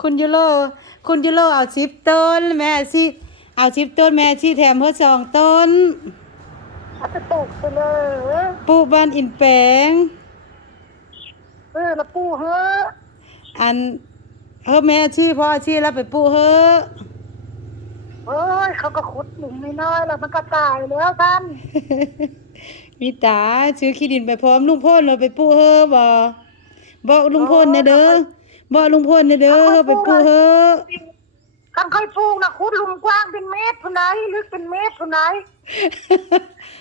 คุณยูโรคุณยูโรเอาสิบต้น แม่สิเอาสิบต้นแม่ชีแถมเพิ่มสองต้นเอาไปปลูกไปเลยปลูกบ้านอินแปลงเออแล้วปลูกเฮ้อะอันเฮ้อแม่ชีพ่อชีแล้วไปปลูกเฮ้อเอ้ยเขาก็ขุดหลุมน้อยๆแล้วมันก็ตายแล้วท่านมีตาซื้อขี้ดินไปพร้อมลุงพ่นเลยไปปลูกเฮ้อบ่บอกลุงพ่นเนยเด้อ บอกลุงพ่นเนยเด้อเฮ้อไปปลูกเฮ้อคันเคยปลูกนะขุดหลุมกว้างเป็นเมตรผู้ไหนลึกเป็นเมตรผู้ไหน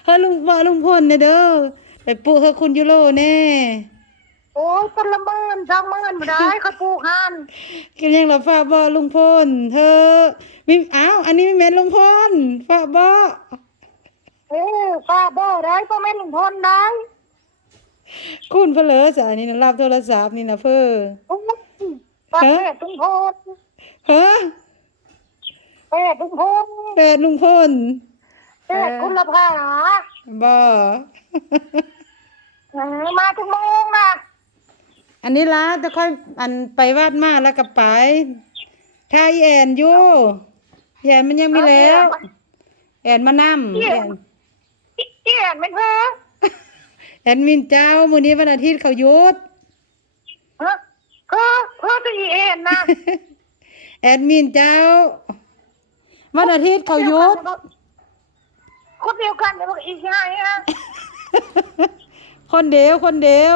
เฮ้อลุงบอกลุงพ่นเนยเด้อไปปลูกเฮ้อคุณยูโรแน่โอ้ยต้นละหมื่นสองหมื่นผู้ใดเขาปลูกหันกินยังเราฝากบอกลุงพ่นเธอมีอ้าวอันนี้ไม่แม่นลุงพ่นฝากบอกเออป้าบ่ได้ป้าแม่นลุงพลได้คุณเพนเลอจ้ะอันนี้นะรับโทรศัพท์นี่นะเพื่อ โอ้ยป้าฮะแม่ลุงพลฮะแม่ลุงพลแปดลุงพ่นแม่คุณละภาบ่เออมาถึงโมงนะอันนี้ละจะค่อยอันไปวาดมาแล้วก็ไปถ้าอีแอนอยู่อีแอนมันยังมีแล้ว แอนมานำแอนเกี่ยนไม่เพ้อแอนมินเจ้ามื้อนี้วันอาทิตย์เขาหยุดฮะ เพ้อเพ้อจะอีเอ็นนะแอดมินเจ้า วันอาทิตย์เขาหยุดคนเดียวกันเดี๋ยวบอกอีกไงฮะคนเดียวคนเดียว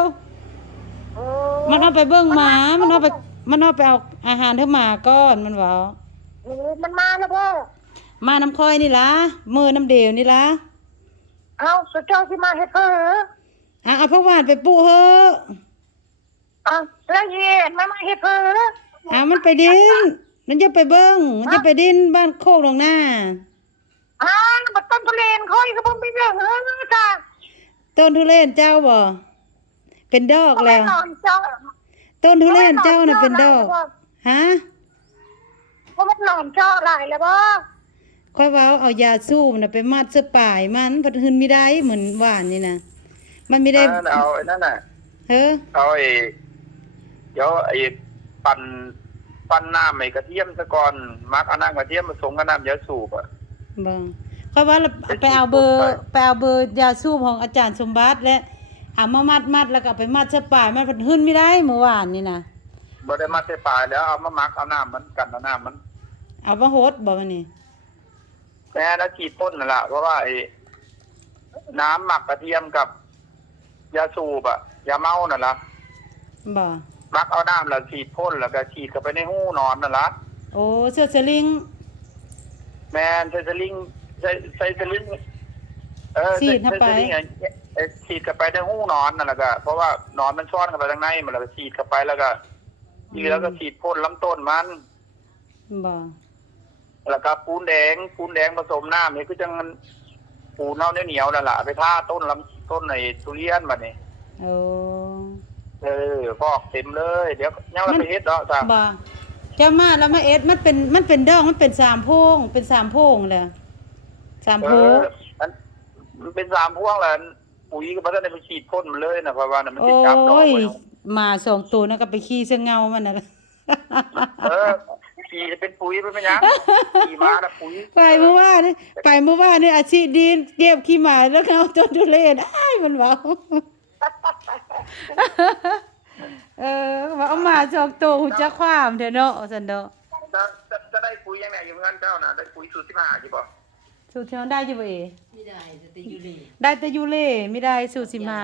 โอ้มันเอาไปเบิ่งหมา มันเอาไป มันเอาไปเอาอาหารเท่าหมาก่อนมันว่าโอ้มันมาแล้วพ่อมาน้ำคอยนี่ล่ะมือน้ำเดียวนี่ล่ะเอาสุดเจ้าที่มาเฮ็ดเพ้ออะเอาพวกหวานไปปูเฮ้อะ อาแล้วอีเอ็นมามาเฮ็ดเพ้ออะมันไปดิน มันจะไปเบิ่งมันจะไปดินบ้านโคกหลงหน้าอ้าวบัดต้นทุเรียนคอยก็บ่มีเรื่องเฮ้อจ้าต้นทุเรียนเจ้าบ่เป็นดอกก็ไม่แล้วนอนเจ้าต้นทุเรียนเจ้าน่ะเป็นดอกฮะก็มันนอนเจ้าหลายแล้วบ่ค่อยเว้าเอายาสูบน่ะไปมัดเสื้อป่ายมันพัดหืนไม่ได้เหมือนหวานนี่นะมันไม่ได้นั่นเอาไอ้นั่นน่ะเฮ้อเอาไอ้ เดี๋ยวไอ้ปั่นปั่นน้ำไอ้กระเทียมซะก่อนมักเอาน้ำกระเทียมผสมกับน้ำยาสูบอะบ่ค่อยว่าเราไปเอาเบอร์ไปเอาเบอร์ยาสูบของอาจารย์สมบัติและเอามามัดมัดแล้วก็เอาไปมัดเสื้อป่ายมันพัดหืนไม่ได้เมื่อวานนี่นะบ่ได้มาใส่ปลายแล้วเอามามักเอาน้ำมันกันเอาน้ำมัน เอามาโฮดบ่มันนี่แม่แล้วฉีดพ่นนั่นแหละเพราะว่าไอ้น้ำหมักกระเทียมกับยาสูบอะยาเมานั่นล่ะบ่ มักเอาน้ำแล้วฉีดพ่นแล้วก็ฉีดเข้าไปในหูนอนนั่นล่ะโอ้เสื้อสลิงแม่นใส่สลิงใส่ใส่สลิงเออฉีดเข้าไปใส่สลิงอะเอ่อฉีดเข้าไปในหูนอนนั่นแหละก็เพราะว่านอนมันซ่อนเข้าไปทางในมันแล้วก็ฉีดเข้าไปแล้วก็ทีแล้วก็ฉีดพ่นลำต้นมันบ่แล้วก็ปูนแดงปูนแดงผสมน้ำนี่คือจังมันปูนเน่าเหนียวๆนั่นแหละเอาไปท่าต้นลำต้นในทุเรียนมาเนี่ยโอ้ เออฟอกเต็มเลย เดี๋ยวเนี่ยเราไปเฮ็ดเนาะจ้ะบ่เจ้ามาแล้วมาเอ็ดมันเป็นมันเป็นดอกมันเป็นสามโพงเป็นสามโพงแหละสามเอโพง อมันมันเป็นสามพวงแหละปุ๋ยก็พัฒนาไปฉีดพ่นมันเลยนะเพราะว่าน่ะมันโอ้ติดจับดอกยไว้หมาสองตัวนั่นก็ไปขี้เสื้อเงามันน่ะเออขี่จะเป็นปุ๋ยเป็นไหมยังขี่ม้านะปุ๋ย ไปเมื่อวานนี่ไปเมื่อวานนี่อาชีพดีเก็บขี้หมาแล้วก็เอาต้นทุเรศอ้ายมันเว้า เออว่าเอาหมาสองตัวหูจักความเถอะเนาะสันเดาะจะจะจะได้ปุ๋ยยังไงอยู่เงินเจ้านะได้ปุ๋ยสูตรที่มาอยู่บ่สูตรที่มันได้อยู่บ่เอไม่ได้แต่อยู่เลยได้แต่ยูเล่ไม่ได้สูตรสิมา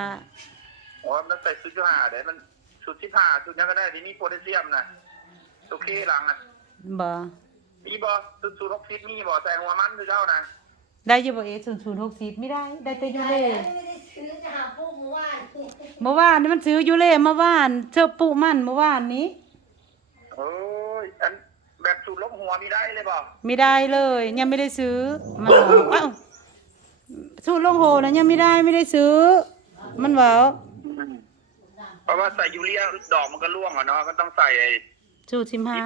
อ๋อมันใส่สูตรที่ห้าเดี๋ยวมันสูตรที่ห้าสูตรยังก็ได้ที่มีโพแทสเซียมนะโอเคหลังนะบ่มีบ่สูตรสูตรหกฟิตมีบ่ใส่หัวมันคือเจ้านะได้อยู่บ่เอศูนย์ศูนย์หกสิบไม่ได้ ได้แต่ยูไม่เล่ได้ซื้อจะหาพวกเมื่อวาน เมื่อวานนี่มันซื้อยูเล่เมื่อวานเธอปุมันเมื่อวานนี้โอ้ยอันแบบสูตรลบหัวมีได้เลยบ่ไม่ได้เลย ยังไม่ได้ซื้อมันบอกอ้าวสูตรลงโหนะยังไม่ได้ไม่ได้ซื้อ มันบอกเพราะว่าใส่ยูเรียดอกมันก็ร่วงอะเนาะมันต้องใส่ไอ้สูตรสิบห้า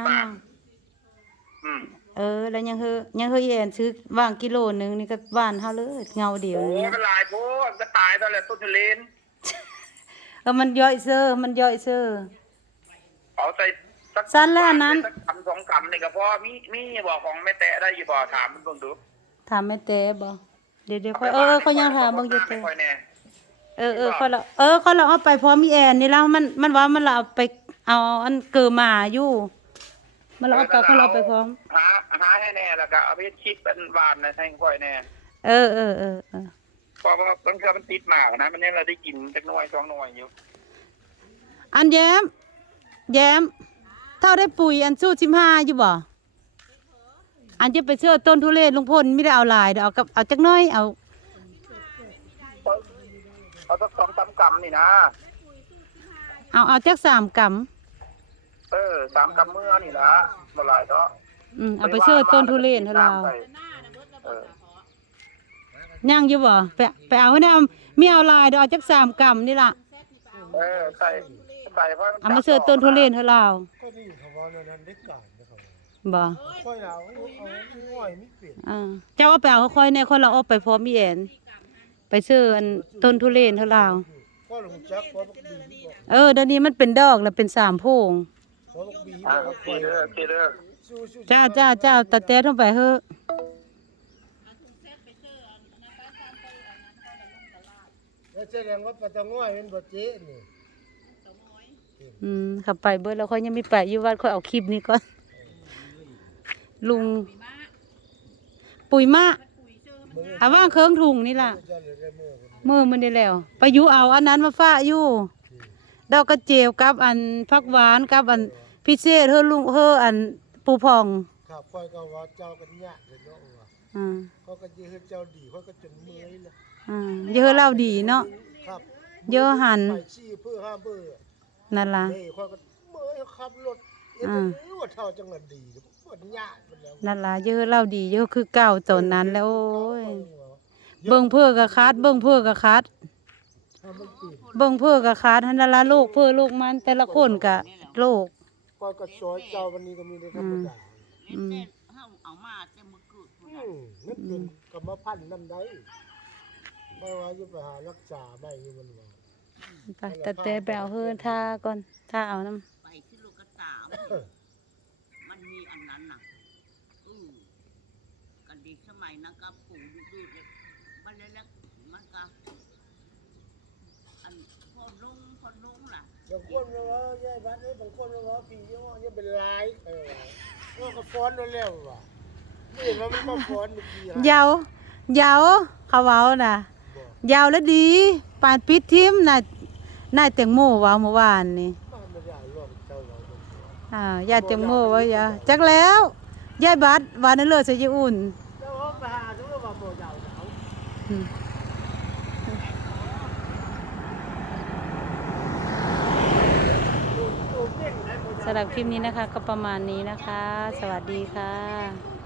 อืมเออ แล้วยังเฮอยังเฮอแอนซื้อวางกิโลหนึงนี่ก็หวานเฮาเลยเงาเดียวโอ้นี่ยมันหลายโพดก็ตายตอนแหละต้นทะเลน เออมันย่อยเซอร์มันย่อยเซอร์เอาใส่ใส่สั้นแล้วอันนั้นสักกำสองกำนี่ก็พอมีมีบอกของแม่แตะได้อยู่บ่ถามมันเบิ่งดูถามแม่เต้บ่เดี๋ยวเดี๋ยวค่อยเออเออค่อยยังถามเบิ่งอยู่เต้ค่อยแน่เออเออค่อยละเออค่อยละเอาไปพร้อมอีแอนนี่แล้วมันมันว่ามันละเอาไปเอาอันเกิดมาอยู่มันละเอาไปค่อยละเอาไปพร้อมหาหาให้แน่แล้วก็เอาไปคิดเป็นหวานนะให้ค่อยแน่เออเออเออ เออเพราะว่าบางเทื่อมันติดหมากนะ มันยังเราได้กินจักหน่อยสองหน่อยอยู่อันแย้ม แย้ม เท่าได้ปุ๋ยอันสู้ชิมห้าอยู่บ่ อันจะไปเชื่อต้นทุเรศลุงพลไม่ได้เอาหลายเดี๋ยวเอากับเอาจักหน้อยเอา เอาสักสองสามกำนี่นะ เอาเอาจักสามกเออสามกำมือนี่ละบ่หลายเนาะำอืมเอาไปเชื่อต้นทุเรศให้เรา เออ ย่างอยู่บ่ไปไปเอาให้ได้เอาไม่เอาหลายเดี๋ยวเอาจักสามกำนี่ล่ะเออใส่ใส่เพราะเอามาเชื่อต้นทุเรศให้เราก็นี่เขาว่านั้นได้การนะครับบ่ค่อยเราเอาง่อยไม่เปลี่ยนอ่าเจ้าเอาไปเอาค่อยๆแน่ค่อยเราเอาไปพร้อมอีแอนไปซื้ออันต้นทุเรศให้เราก็หลงจักพอบักบีบอกเออเดี๋ยวนี้มันเป็นดอกแล้วเป็นสามโพงพอบักบีบอ่าอกโอเคเด้อโอเคเด้อสู้สู้จ้าจ้าเจ้าตะเต้ต้องไปเฮ้อ แล้วแสดงว่าปลาตะง่อยเป็นบ่เจ๊นี่อืมขับไปเบิดแล้วค่อยยังไม่ไปอยู่วัดค่อยเอาคลิปนี้ก่อน ลุง ปุ๋ยมะอาว่างเครื่องถุงนี่ล่ะจะเลยได้มือกันมือมันได้แล้ว ไปอยู่เอาอันนั้นมาฟ้าอยู่ดอกกระเจียวกับอันผักหวานกับอันพิเศษเฮอลุงเฮออันปูพองครับค่อยก็ว่าเจ้ากันยากเลยเนาะว่าอืมเขาก็ยือเจ้าดีเขาก็จนเมื่อยเลย อืมเยอะเล่าดีเนาะครับเยอะหันไปชี้เพื่อห้ามเบื่อนั่นล่ะนี่ค่อยก็เมื่อยขับรถเอ็นว่าเท่าจังหวัดดีปวดยากไปแล้วนั่นล่ะเยอะเล่าดีเยอะคือเก่าตอนนั้นแล้วโอ้ยเบิ่งเพื่อกะคัดเบิ่งเพื่อกะคัดถ้ามันติดเบิ่งเพื่อกะคัดหันละละโลกเพื่อโลกมันแต่ละคนกะโลก ก็ก็ซอยเจ้าวันนี้ก็มีได้ธรรมดาอืม เฮาเอามาแต่มือกุดอืมนั่นเป็นกรรมพันธุ์นั่นได้ ไม่ว่าจะไปหารักษาไม่อยู่มันว่าไปแต่แต่ไปเอาเฮือท่าก่อนท่าเอาน้ไปที่ลูกกระตามมันมีอันนั้นน่ะอือกันดีสมัยนั้นก็ปลูกดูๆเลยมันเล็กๆมันก็อันพอลงพอลงล่ะบางคนว่าแย่บ้านนี้บางคนว่าปีนี้ว่ายังเป็นลายเออว่าก็ฟ้อนเร็วๆว่ะไม่เห็นว่ามันมาฟ้อนเมื่อกี้ำยาวยาวเขาเว้าน่ะบอก ยาวและดีปานปิดทิมน่ะนายแตงโมว้าเมื่อวานนี่มาไม่ได้ร่าเราเป็นตัวอ่ายายแตงโมว้ายาจักแล้วยายบัดวานนเลิศใส่ยายอุ่นแล้วเขาไปหาทุกว่าโมดาวสาวอืมดูดูเก่งได้โมดาวสำหรับคลิปนี้นะคะก็ประมาณนี้นะคะ สวัสดีค่ะ